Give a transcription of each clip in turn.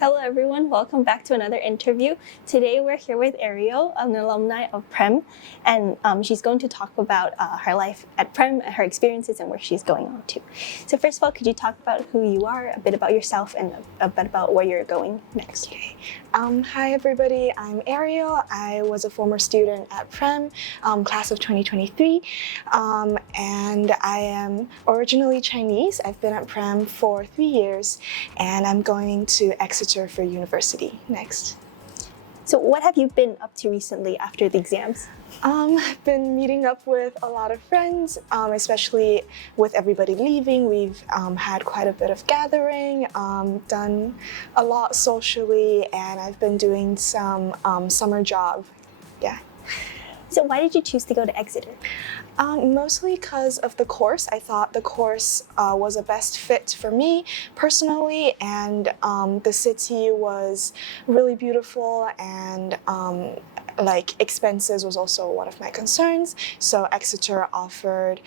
Hello everyone, welcome back to another interview. Today we're here with Ariel, an alumni of Prem, and she's going to talk about her life at Prem, her experiences, and where she's going on to. So first of all, could you talk about who you are, a bit about yourself, and a bit about where you're going next? Okay. Hi everybody, I'm Ariel. I was a former student at Prem, class of 2023, and I am originally Chinese. I've been at Prem for 3 years, and I'm going to Exeter for university next. So what have you been up to recently after the exams? I've been meeting up with a lot of friends, especially with everybody leaving. We've had quite a bit of gathering, done a lot socially, and I've been doing some summer job. Yeah. So why did you choose to go to Exeter? Mostly because of the course. I thought the course was a best fit for me personally, and the city was really beautiful, and expenses was also one of my concerns. So Exeter offered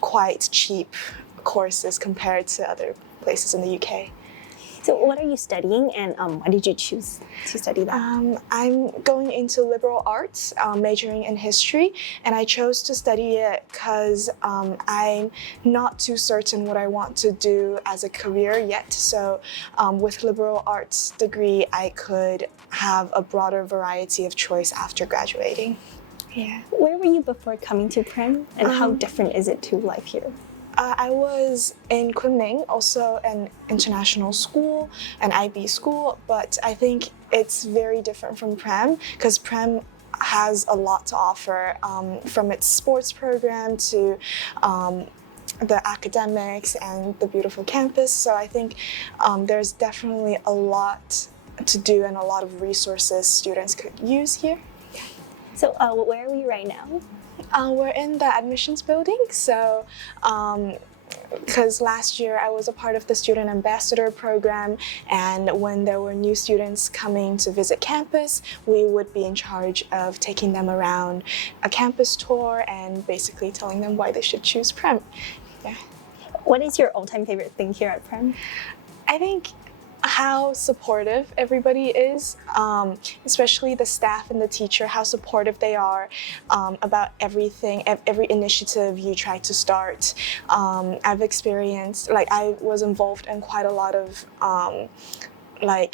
quite cheap courses compared to other places in the UK. So what are you studying, and why did you choose to study that? I'm going into liberal arts, majoring in history, and I chose to study it because I'm not too certain what I want to do as a career yet. So with liberal arts degree, I could have a broader variety of choice after graduating. Yeah. Where were you before coming to Prem, and how different is it to life here? I was in Kunming, also an international school, an IB school, but I think it's very different from Prem because Prem has a lot to offer, from its sports program to the academics and the beautiful campus. So I think there's definitely a lot to do and a lot of resources students could use here. So where are we right now? We're in the admissions building, so because last year I was a part of the student ambassador program, and when there were new students coming to visit campus, we would be in charge of taking them around a campus tour and basically telling them why they should choose Prem. Yeah. What is your all-time favorite thing here at Prem? I think how supportive everybody is, especially the staff and the teacher, how supportive they are about everything, every initiative you try to start. I've experienced, I was involved in quite a lot of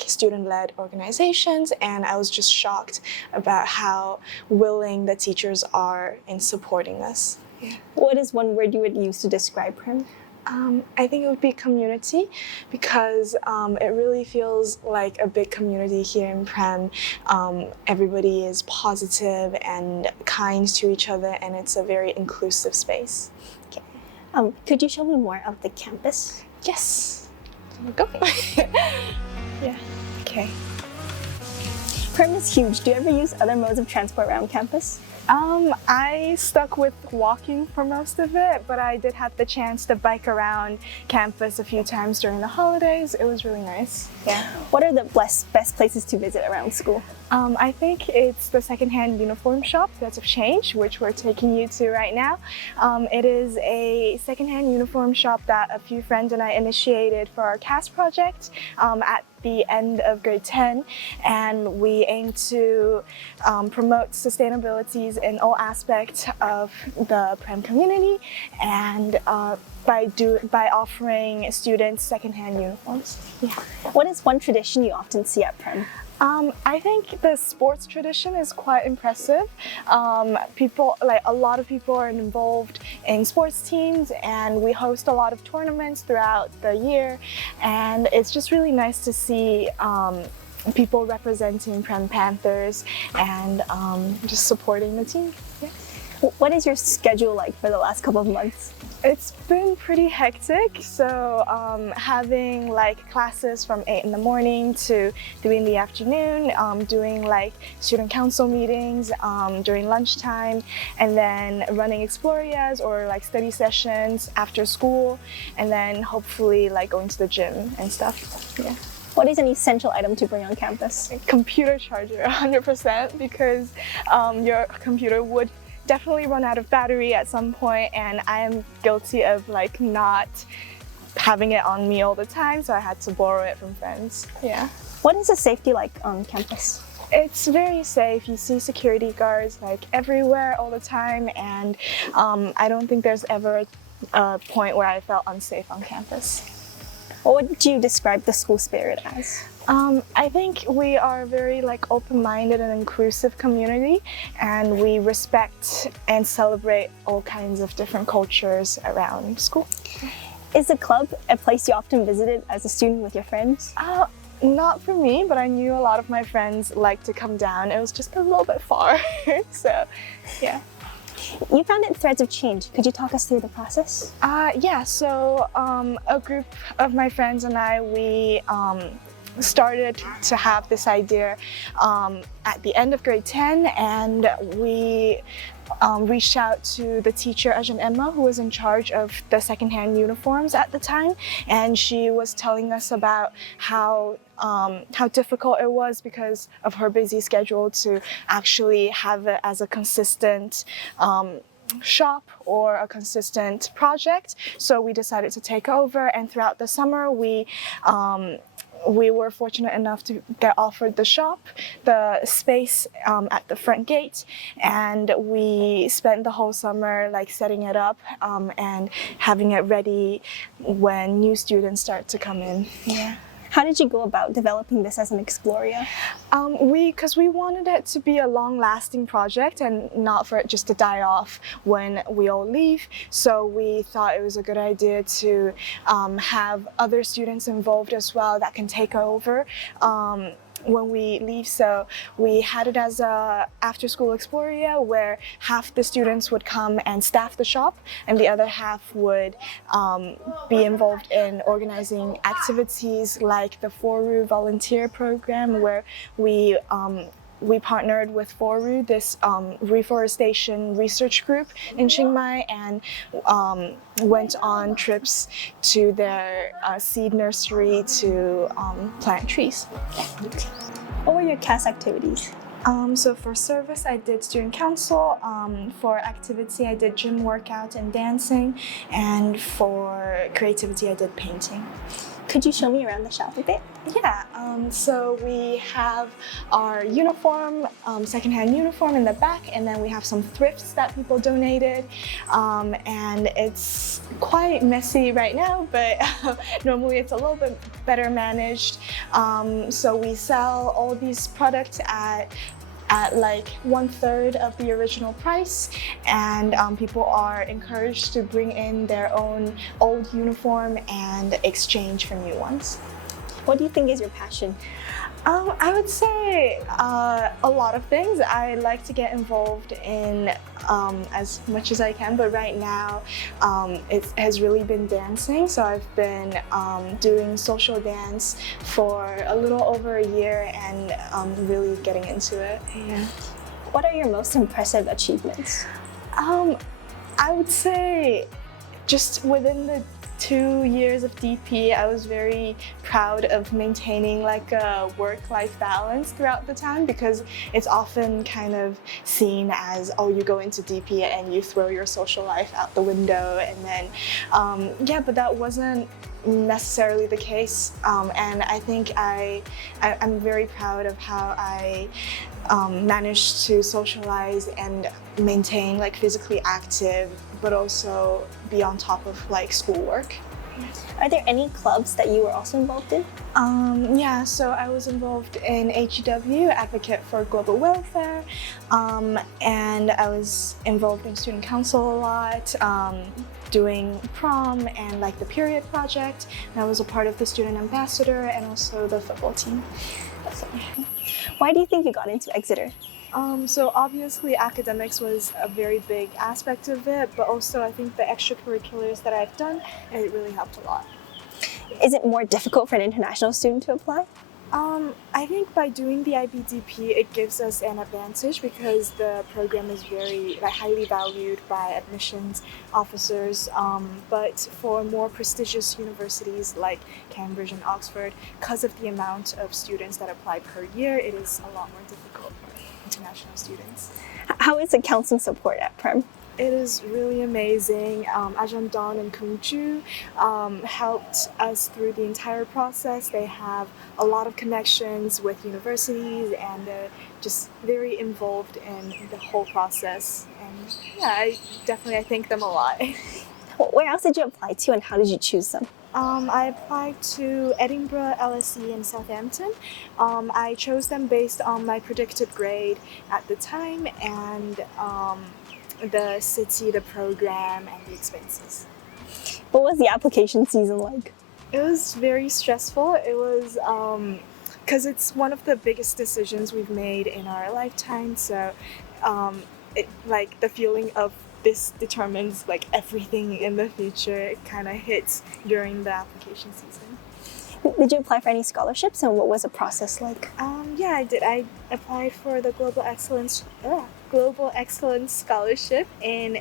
student-led organizations, and I was just shocked about how willing the teachers are in supporting us. Yeah. What is one word you would use to describe Prem? I think it would be community, because it really feels like a big community here in Prem. Everybody is positive and kind to each other, and it's a very inclusive space. Okay. Could you show me more of the campus? Yes. Go. Yeah. Okay. Prem is huge. Do you ever use other modes of transport around campus? I stuck with walking for most of it, but I did have the chance to bike around campus a few times during the holidays. It was really nice. Yeah. What are the best places to visit around school? I think it's the secondhand uniform shop, Threads of Change, which we're taking you to right now. It is a secondhand uniform shop that a few friends and I initiated for our CAST project at the end of grade 10, and we aim to promote sustainability in all aspects of the Prem community, and by offering students secondhand uniforms. Yeah. What is one tradition you often see at Prem? I think the sports tradition is quite impressive. A lot of people are involved in sports teams, and we host a lot of tournaments throughout the year, and it's just really nice to see people representing Prem Panthers and just supporting the team. Yeah. What is your schedule like for the last couple of months? It's been pretty hectic, so having classes from 8 in the morning to 3 in the afternoon, doing student council meetings during lunchtime, and then running Explorias or study sessions after school, and then hopefully going to the gym and stuff. Yeah. What is an essential item to bring on campus? Computer charger, 100%, because your computer would definitely run out of battery at some point, and I am guilty of not having it on me all the time, so I had to borrow it from friends. Yeah. What is the safety like on campus? It's very safe. You see security guards like everywhere all the time, and I don't think there's ever a point where I felt unsafe on campus. What would you describe the school spirit as? I think we are very like open-minded and inclusive community, and we respect and celebrate all kinds of different cultures around school. Is the club a place you often visited as a student with your friends? Not for me, but I knew a lot of my friends liked to come down. It was just a little bit far, so yeah. You founded Threads of Change. Could you talk us through the process? Yeah, so a group of my friends and I, we started to have this idea at the end of grade 10, and we reached out to the teacher, Ajahn Emma, who was in charge of the secondhand uniforms at the time, and she was telling us about how difficult it was because of her busy schedule to actually have it as a consistent shop or a consistent project. So we decided to take over, and throughout the summer we were fortunate enough to get offered the shop, the space at the front gate, and we spent the whole summer like setting it up and having it ready when new students start to come in. Yeah. How did you go about developing this as an Exploria? Because we wanted it to be a long-lasting project and not for it just to die off when we all leave. So we thought it was a good idea to have other students involved as well that can take over when we leave. So we had it as a after-school Exploria where half the students would come and staff the shop, and the other half would be involved in organizing activities like the Foru volunteer program, where we partnered with Foru, this reforestation research group in Chiang Mai, and went on trips to their seed nursery to plant trees. What were your CAS activities? So for service, I did student council. For activity, I did gym workout and dancing. And for creativity, I did painting. Could you show me around the shop a bit? Yeah, so we have our uniform, secondhand uniform in the back, and then we have some thrifts that people donated. And it's quite messy right now, but normally it's a little bit better managed. So we sell all these products at like 1/3 of the original price, and people are encouraged to bring in their own old uniform and exchange for new ones. What do you think is your passion? I would say a lot of things. I like to get involved in as much as I can, but right now it has really been dancing. So I've been doing social dance for a little over a year and really getting into it. Yeah. What are your most impressive achievements? I would say just within the 2 years of DP, I was very proud of maintaining like a work-life balance throughout the time, because it's often kind of seen as, oh, you go into DP and you throw your social life out the window, and then yeah, but that wasn't necessarily the case, and I think I'm very proud of how I managed to socialize and maintain like physically active, but also be on top of like schoolwork. Are there any clubs that you were also involved in? Yeah, so I was involved in HEW, Advocate for Global Welfare, and I was involved in student council a lot, doing prom and like the period project, and I was a part of the student ambassador and also the football team. So. Why do you think you got into Exeter? So obviously academics was a very big aspect of it, but also I think the extracurriculars that I've done, it really helped a lot. Is it more difficult for an international student to apply? I think by doing the IBDP, it gives us an advantage because the program is very highly valued by admissions officers. But for more prestigious universities like Cambridge and Oxford, because of the amount of students that apply per year, it is a lot more difficult for international students. How is the counseling support at Prem? It is really amazing. Ajahn Don and Kung Ju helped us through the entire process. They have a lot of connections with universities and they're just very involved in the whole process. And yeah, I thank them a lot. Where else did you apply to and how did you choose them? I applied to Edinburgh, LSE, and Southampton. I chose them based on my predicted grade at the time and the city, the program, and the expenses. What was the application season like? It was very stressful. It was because it's one of the biggest decisions we've made in our lifetime. So, like the feeling of this determines like everything in the future. It kind of hits during the application season. Did you apply for any scholarships and what was the process like? Yeah, I did. I applied for the Global Excellence Scholarship in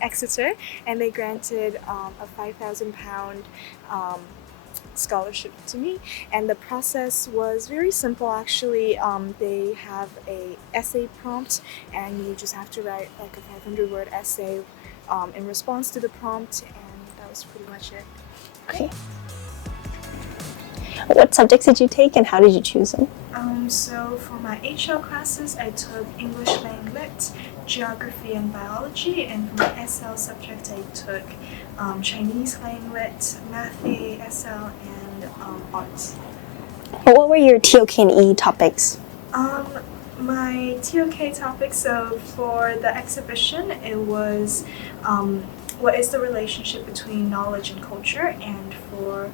Exeter, and they granted a £5,000 scholarship to me. And the process was very simple. Actually, they have a essay prompt, and you just have to write like a 500-word essay in response to the prompt, and that was pretty much it. Okay. What subjects did you take and how did you choose them? So for my HL classes, I took English Lang Lit, Geography and Biology, and for my SL subject, I took Chinese Lang Lit, Math A, SL, and Arts. What were your TOK and E topics? My TOK topic, so for the exhibition, it was what is the relationship between knowledge and culture, and for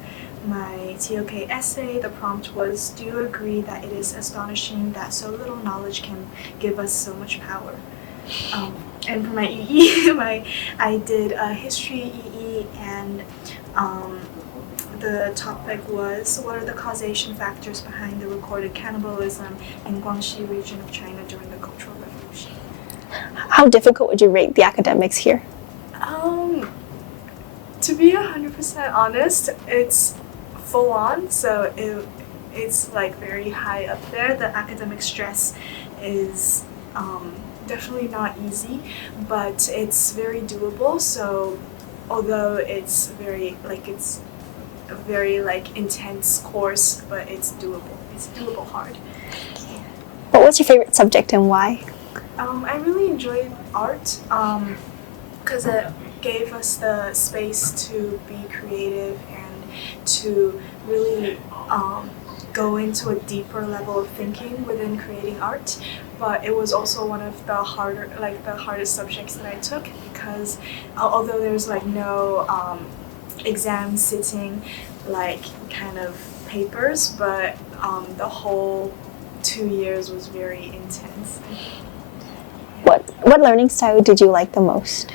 my TOK essay, the prompt was, do you agree that it is astonishing that so little knowledge can give us so much power? And for my EE, I did a history EE, and the topic was, what are the causation factors behind the recorded cannibalism in Guangxi region of China during the Cultural Revolution? How difficult would you rate the academics here? To be 100% honest, it's full on, so it's like very high up there. The academic stress is definitely not easy, but it's very doable. So although it's a very intense course, but it's doable. It's doable hard. What was your favorite subject and why? I really enjoyed art because it gave us the space to be creative and to really go into a deeper level of thinking within creating art. But it was also one of the hardest subjects that I took because although there's no exam sitting kind of papers, but the whole 2 years was very intense. What learning style did you like the most?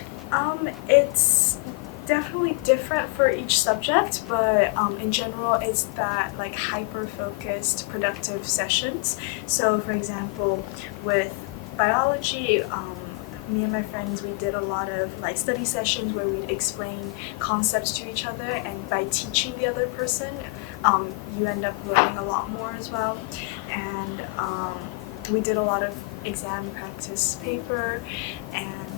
It's definitely different for each subject, but in general, it's that hyper-focused, productive sessions. So, for example, with biology, me and my friends, we did a lot of study sessions where we'd explain concepts to each other, and by teaching the other person, you end up learning a lot more as well. And we did a lot of exam practice paper, and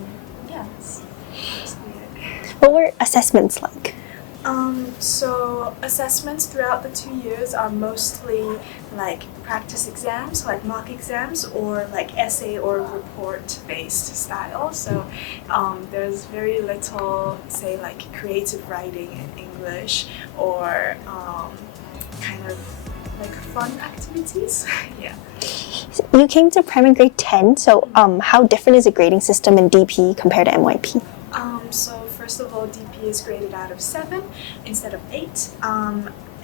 yeah, that's basically it. What were assessments like? So assessments throughout the 2 years are mostly practice exams, mock exams, or essay or report based style. So there's very little, say, creative writing in English or kind of fun activities. Yeah. You came to Prem in grade 10, so how different is the grading system in DP compared to MYP? So first of all, DP is graded out of 7 instead of 8.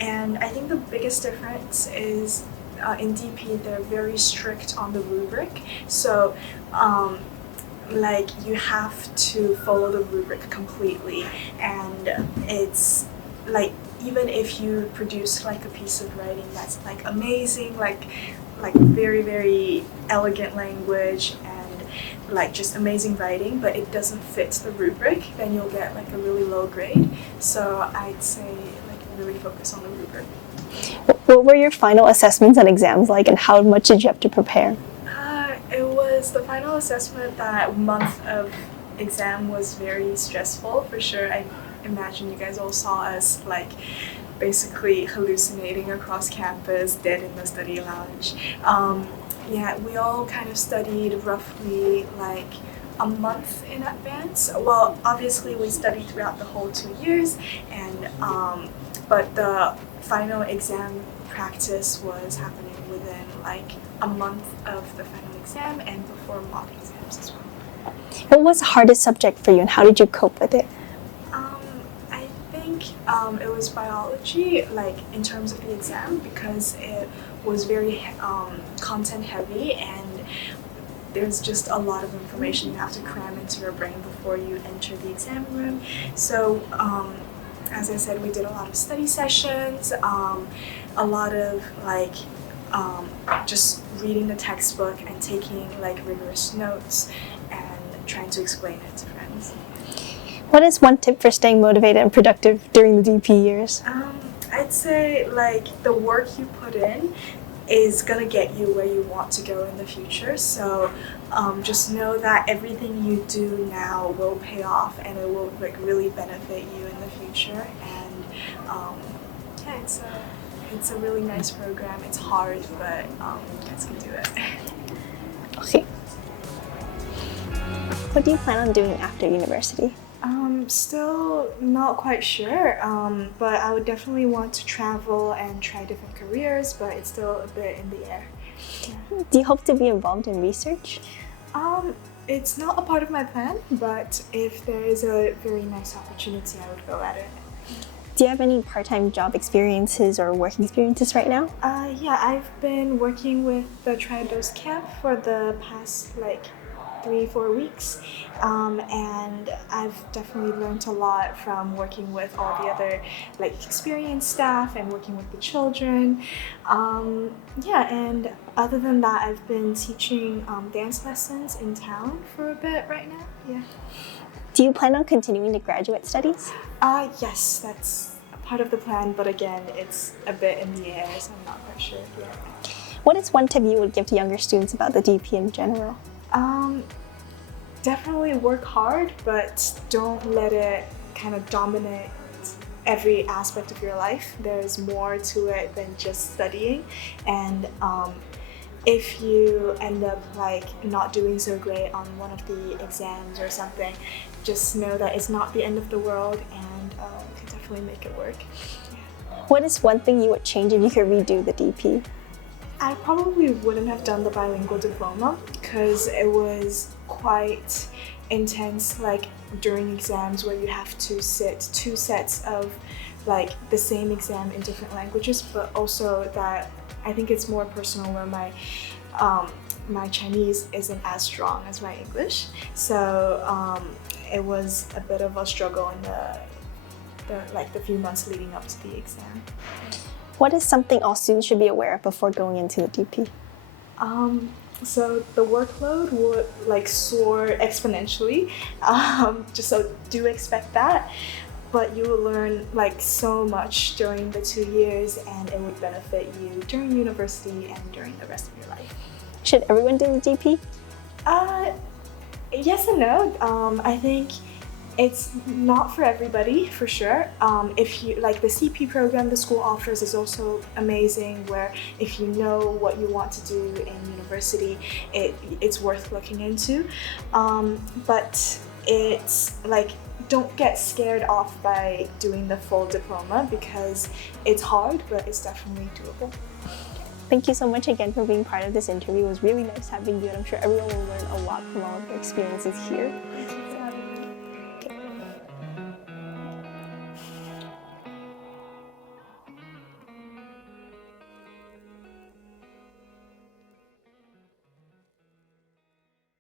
And I think the biggest difference is in DP, they're very strict on the rubric. So you have to follow the rubric completely. And it's even if you produce a piece of writing that's amazing, very, very elegant language and just amazing writing, but it doesn't fit the rubric, then you'll get a really low grade. So I'd say really focus on the rubric. What were your final assessments and exams like, and how much did you have to prepare? It was the final assessment that month of exam was very stressful for sure. I imagine you guys all saw us like basically hallucinating across campus, dead in the study lounge. Yeah, we all kind of studied roughly like a month in advance. Well, obviously we studied throughout the whole 2 years, and but the final exam practice was happening within like a month of the final exam and before mock exams as well. What was the hardest subject for you, and how did you cope with it? I think it was biology, like in terms of the exam, because it was very content heavy, and there's just a lot of information you have to cram into your brain before you enter the exam room. So as I said, we did a lot of study sessions, a lot of like just reading the textbook and taking like rigorous notes and trying to explain it to friends. What is one tip for staying motivated and productive during the DP years? I'd say like the work you put in is gonna get you where you want to go in the future. So just know that everything you do now will pay off, and it will like really benefit you in the future. And yeah, it's a really nice program. It's hard, but you guys can do it. Okay. What do you plan on doing after university? Still not quite sure, but I would definitely want to travel and try different careers, but it's still a bit in the air. Yeah. Do you hope to be involved in research? It's not a part of my plan, but if there is a very nice opportunity, I would go at it. Do you have any part-time job experiences or work experiences right now? Yeah, I've been working with the Tri-Dose camp for the past like 3-4 weeks, and I've definitely learned a lot from working with all the other like experienced staff and working with the children. Yeah, and other than that, I've been teaching dance lessons in town for a bit right now. Yeah. Do you plan on continuing to graduate studies? Yes, that's a part of the plan, but again, it's a bit in the air, so I'm not quite sure yet. What is one tip you would give to younger students about the DP in general? Definitely work hard, but don't let it kind of dominate every aspect of your life. There's more to it than just studying, and if you end up like not doing so great on one of the exams or something, just know that it's not the end of the world, and you can definitely make it work. What is one thing you would change if you could redo the DP? I probably wouldn't have done the bilingual diploma because it was quite intense, like during exams where you have to sit 2 sets of like the same exam in different languages, but also that I think it's more personal where my Chinese isn't as strong as my English, so it was a bit of a struggle in the few months leading up to the exam. What is something all students should be aware of before going into the DP? So the workload would like soar exponentially, just so do expect that. But you will learn like so much during the 2 years, and it would benefit you during university and during the rest of your life. Should everyone do the DP? Yes and no. I think it's not for everybody, for sure. If you like the CP program the school offers is also amazing, where if you know what you want to do in university, it's worth looking into. But it's like, don't get scared off by doing the full diploma because it's hard, but it's definitely doable. Thank you so much again for being part of this interview. It was really nice having you, and I'm sure everyone will learn a lot from all of your experiences here.